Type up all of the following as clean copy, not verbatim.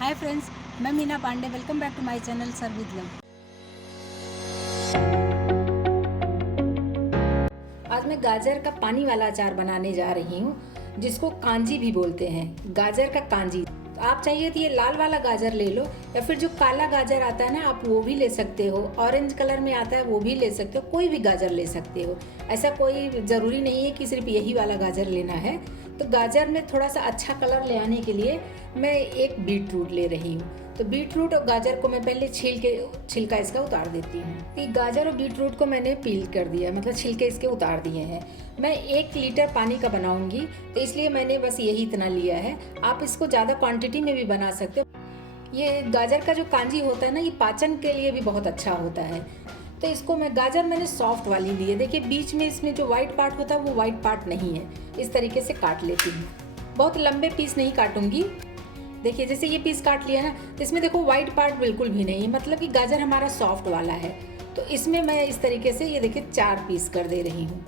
हाय friends, मैं Meena Pandey. Welcome back to my channel sir with love. आज मैं गाजर का पानी वाला अचार बनाने जा रही हूँ, जिसको कांजी भी बोलते हैं। गाजर का कांजी। तो आप चाहिए तो ये लाल वाला गाजर ले लो, या फिर जो काला गाजर आता है ना, आप वो भी ले सकते हो। ऑरेंज कलर में आता है वो भी ले सकते हो। कोई भी गाजर ले सकते हो, ऐसा कोई ज़रूरी नहीं है कि सिर्फ यही वाला गाजर लेना है। तो गाजर में थोड़ा सा अच्छा कलर ले आने के लिए मैं एक बीट रूट ले रही हूँ। तो बीट रूट और गाजर को मैं पहले छिलका इसका उतार देती हूँ। ये गाजर और बीट रूट को मैंने पील कर दिया, मतलब छिलके इसके उतार दिए हैं। मैं 1 लीटर पानी का बनाऊंगी, तो इसलिए मैंने बस यही इतना लिया है। आप इसको ज़्यादा क्वांटिटी में भी बना सकते हो। ये गाजर का जो कांजी होता है ना, ये पाचन के लिए भी बहुत अच्छा होता है। तो इसको गाजर मैंने सॉफ्ट वाली ली है। देखिए बीच में इसमें जो वाइट पार्ट होता है वो वाइट पार्ट नहीं है। इस तरीके से काट लेती हूँ। बहुत लंबे पीस नहीं काटूंगी। देखिए जैसे ये पीस काट लिया ना, तो इसमें देखो वाइट पार्ट बिल्कुल भी नहीं है, मतलब कि गाजर हमारा सॉफ्ट वाला है। तो इसमें मैं इस तरीके से ये देखिए 4 पीस कर दे रही हूँ।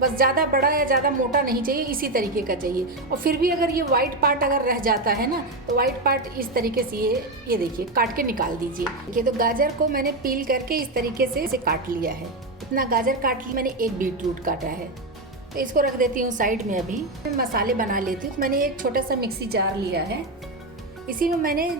बस ज़्यादा बड़ा या ज़्यादा मोटा नहीं चाहिए, इसी तरीके का चाहिए। और फिर भी अगर ये वाइट पार्ट अगर रह जाता है ना, तो वाइट पार्ट इस तरीके से ये देखिए काट के निकाल दीजिए। देखिए तो गाजर को मैंने पील करके इस तरीके से इसे काट लिया है। इतना गाजर काट लिया, मैंने एक बीट रूट काटा है। तो इसको रख देती हूँ साइड में। अभी मैं मसाले बना लेती हूँ। तो मैंने एक छोटा सा मिक्सी जार लिया है। इसी में मैंने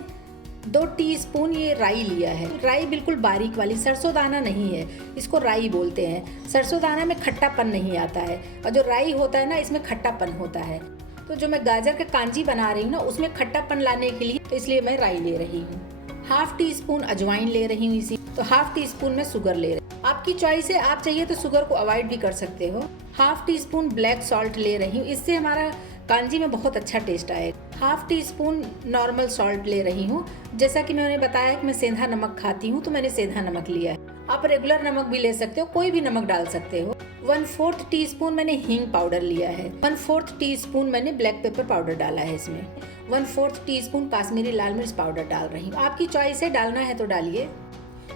2 टीस्पून ये राई लिया है। राई बिल्कुल बारीक वाली, सरसों दाना नहीं है, इसको राई बोलते हैं। सरसों दाना में खट्टापन नहीं आता है, और जो राई होता है ना, इसमें खट्टापन होता है। तो जो मैं गाजर का कांजी बना रही हूँ ना, उसमें खट्टापन लाने के लिए तो इसलिए मैं राई ले रही हूँ। 1/2 टीस्पून अजवाइन ले रही हूँ इसी। तो 1/2 टीस्पून मैं शुगर ले रही हूँ। आपकी चॉइस है, आप चाहिए तो शुगर को अवॉइड भी कर सकते हो। 1/2 टीस्पून ब्लैक सॉल्ट ले रही हूँ, इससे हमारा कांजी में बहुत अच्छा टेस्ट आएगा। 1/2 टीस्पून नॉर्मल सॉल्ट ले रही हूँ। जैसा कि मैंने बताया कि मैं सेंधा नमक खाती हूँ, तो मैंने सेंधा नमक लिया है। आप रेगुलर नमक भी ले सकते हो, कोई भी नमक डाल सकते हो। 1/4 टीस्पून मैंने हींग पाउडर लिया है। 1/4 टीस्पून मैंने ब्लैक पेपर पाउडर डाला है इसमें। 1/4 टीस्पून काश्मीरी लाल मिर्च पाउडर डाल रही हूँ। आपकी चॉइस है, डालना है तो डालिए।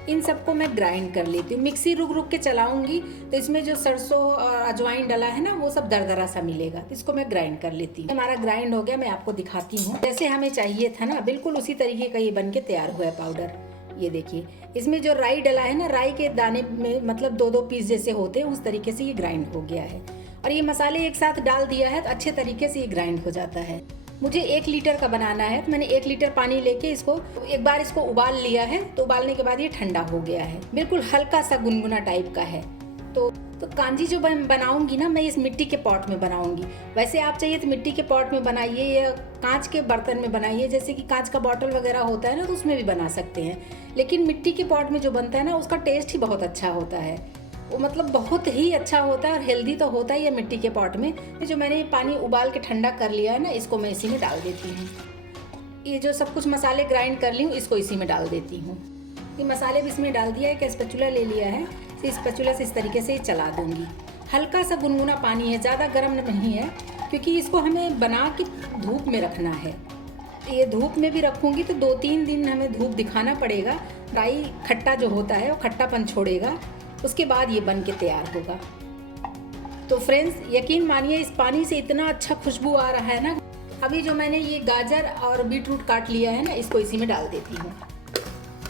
इन सबको मैं ग्राइंड कर लेती हूँ। मिक्सी रुक रुक के चलाऊंगी, तो इसमें जो सरसों और अजवाइन डला है ना, वो सब दरदरा सा मिलेगा। इसको मैं ग्राइंड कर लेती हूँ। हमारा ग्राइंड हो गया, मैं आपको दिखाती हूँ। जैसे हमें चाहिए था ना, बिल्कुल उसी तरीके का ये बन के तैयार हुआ है पाउडर। ये देखिए, इसमें जो राई डला है ना, राई के दाने में मतलब 2-2 पीस जैसे होते हैं, उस तरीके से ये ग्राइंड हो गया है। और ये मसाले एक साथ डाल दिया है तो अच्छे तरीके से ये ग्राइंड हो जाता है। मुझे 1 लीटर का बनाना है, तो मैंने 1 लीटर पानी लेके इसको एक बार इसको उबाल लिया है। तो उबालने के बाद ये ठंडा हो गया है, बिल्कुल हल्का सा गुनगुना टाइप का है। तो कांजी जो बनाऊंगी ना, मैं इस मिट्टी के पॉट में बनाऊंगी। वैसे आप चाहिए तो मिट्टी के पॉट में बनाइए या कांच के बर्तन में बनाइए, जैसे कि कांच का बॉटल वगैरह होता है ना, तो उसमें भी बना सकते हैं। लेकिन मिट्टी के पॉट में जो बनता है ना, उसका टेस्ट ही बहुत अच्छा होता है। वो मतलब बहुत ही अच्छा होता है, और हेल्दी तो होता ही है मिट्टी के पॉट में। जो मैंने पानी उबाल के ठंडा कर लिया है ना, इसको मैं इसी में डाल देती हूँ। ये जो सब कुछ मसाले ग्राइंड कर ली हूँ, इसको इसी में डाल देती हूँ। ये मसाले भी इसमें डाल दिया है। एक स्पैचुला ले लिया है, इस स्पैचुला से इस तरीके से चला दूंगी। हल्का सा गुनगुना पानी है, ज़्यादा गर्म नहीं है, क्योंकि इसको हमें बना के धूप में रखना है। ये धूप में भी रखूँगी तो 2-3 दिन हमें धूप दिखाना पड़ेगा। राई खट्टा जो होता है वो खट्टापन छोड़ेगा, उसके बाद ये बन के तैयार होगा। तो फ्रेंड्स, यकीन मानिए, इस पानी से इतना अच्छा खुशबू आ रहा है ना। अभी जो मैंने ये गाजर और बीट रूट काट लिया है ना, इसको इसी में डाल देती हूँ।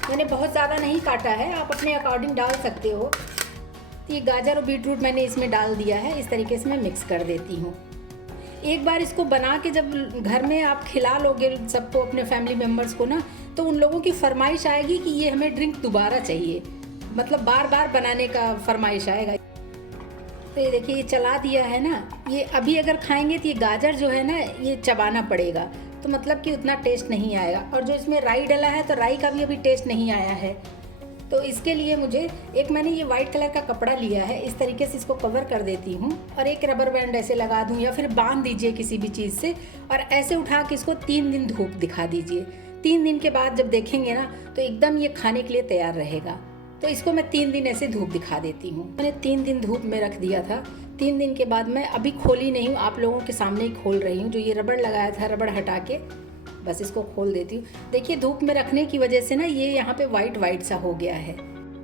मैंने बहुत ज़्यादा नहीं काटा है, आप अपने अकॉर्डिंग डाल सकते हो। तो ये गाजर और बीट रूट मैंने इसमें डाल दिया है। इस तरीके से मैं मिक्स कर देती हूँ। एक बार इसको बना के जब घर में आप खिला लोगे सबको, अपने फैमिली मेम्बर्स को ना, तो उन लोगों की फरमाइश आएगी कि ये हमें ड्रिंक दोबारा चाहिए, मतलब बार बार बनाने का फरमाइश आएगा। तो ये देखिए, ये चला दिया है ना। ये अभी अगर खाएंगे तो ये गाजर जो है ना, ये चबाना पड़ेगा, तो मतलब कि उतना टेस्ट नहीं आएगा। और जो इसमें राई डला है, तो राई का भी अभी टेस्ट नहीं आया है। तो इसके लिए मुझे मैंने ये वाइट कलर का कपड़ा लिया है, इस तरीके से इसको कवर कर देती हूँ। और एक रबर बैंड ऐसे लगा दूँ, या फिर बांध दीजिए किसी भी चीज़ से, और ऐसे उठा के इसको 3 दिन धूप दिखा दीजिए। 3 दिन के बाद जब देखेंगे ना, तो एकदम ये खाने के लिए तैयार रहेगा। तो इसको मैं 3 दिन ऐसे धूप दिखा देती हूँ। मैंने 3 दिन धूप में रख दिया था। 3 दिन के बाद मैं अभी खोली नहीं हूँ, आप लोगों के सामने ही खोल रही हूँ। जो ये रबड़ लगाया था, रबड़ हटा के बस इसको खोल देती हूँ। देखिए धूप में रखने की वजह से ना, ये यहाँ पे वाइट सा हो गया है।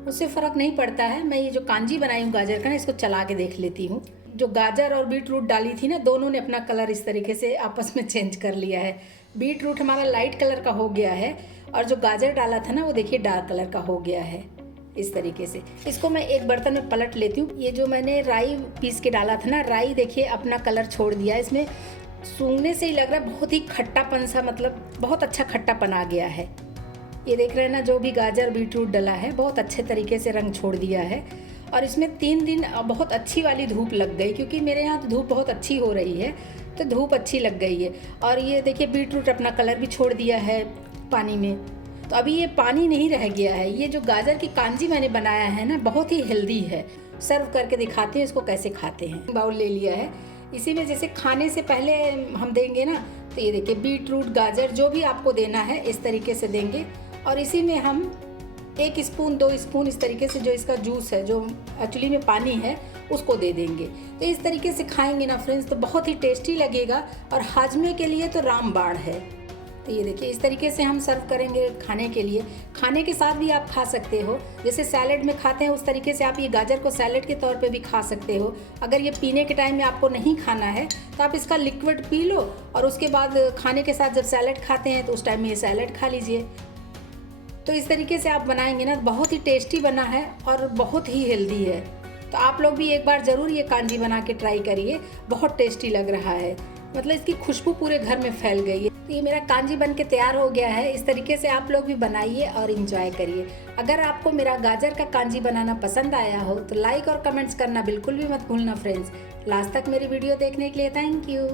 उससे फ़र्क नहीं पड़ता है। मैं ये जो कांजी बनाई हूँ गाजर का ना, इसको चला के देख लेती हूँ। जो गाजर और बीट रूट डाली थी ना, दोनों ने अपना कलर इस तरीके से आपस में चेंज कर लिया है। बीट रूट हमारा लाइट कलर का हो गया है और जो गाजर डाला था ना वो देखिए डार्क कलर का हो गया है। इस तरीके से इसको मैं एक बर्तन में पलट लेती हूँ। ये जो मैंने राई पीस के डाला था ना, राई देखिए अपना कलर छोड़ दिया। इसमें सूंघने से ही लग रहा है बहुत ही खट्टापन सा, मतलब बहुत अच्छा खट्टापन आ गया है। ये देख रहे हैं ना, जो भी गाजर बीटरूट डला है बहुत अच्छे तरीके से रंग छोड़ दिया है। और इसमें 3 दिन बहुत अच्छी वाली धूप लग गई, क्योंकि मेरे यहाँ तो धूप बहुत अच्छी हो रही है, तो धूप अच्छी लग गई है। और ये देखिए बीटरूट अपना कलर भी छोड़ दिया है पानी में, तो अभी ये पानी नहीं रह गया है। ये जो गाजर की कांजी मैंने बनाया है ना, बहुत ही हेल्दी है। सर्व करके दिखाते हैं इसको कैसे खाते हैं। बाउल ले लिया है, इसी में जैसे खाने से पहले हम देंगे ना, तो ये देखिए बीटरूट गाजर जो भी आपको देना है इस तरीके से देंगे। और इसी में हम 1 स्पून 2 स्पून इस तरीके से जो इसका जूस है, जो एक्चुअली में पानी है, उसको दे देंगे। तो इस तरीके से खाएंगे ना फ्रेंड्स तो बहुत ही टेस्टी लगेगा और हाजमे के लिए तो रामबाण है। तो ये देखिए इस तरीके से हम सर्व करेंगे खाने के लिए। खाने के साथ भी आप खा सकते हो, जैसे सैलेड में खाते हैं उस तरीके से आप ये गाजर को सैलेड के तौर पे भी खा सकते हो। अगर ये पीने के टाइम में आपको नहीं खाना है तो आप इसका लिक्विड पी लो और उसके बाद खाने के साथ जब सैलेड खाते हैं तो उस टाइम में ये सैलेड खा लीजिए। तो इस तरीके से आप बनाएंगे ना, बहुत ही टेस्टी बना है और बहुत ही हेल्दी है। तो आप लोग भी एक बार ज़रूर ये कांजी बना के ट्राई करिए, बहुत टेस्टी लग रहा है, मतलब इसकी खुशबू पूरे घर में फैल गई है। तो ये मेरा कांजी बन के तैयार हो गया है। इस तरीके से आप लोग भी बनाइए और इन्जॉय करिए। अगर आपको मेरा गाजर का कांजी बनाना पसंद आया हो तो लाइक और कमेंट्स करना बिल्कुल भी मत भूलना फ्रेंड्स। लास्ट तक मेरी वीडियो देखने के लिए थैंक यू।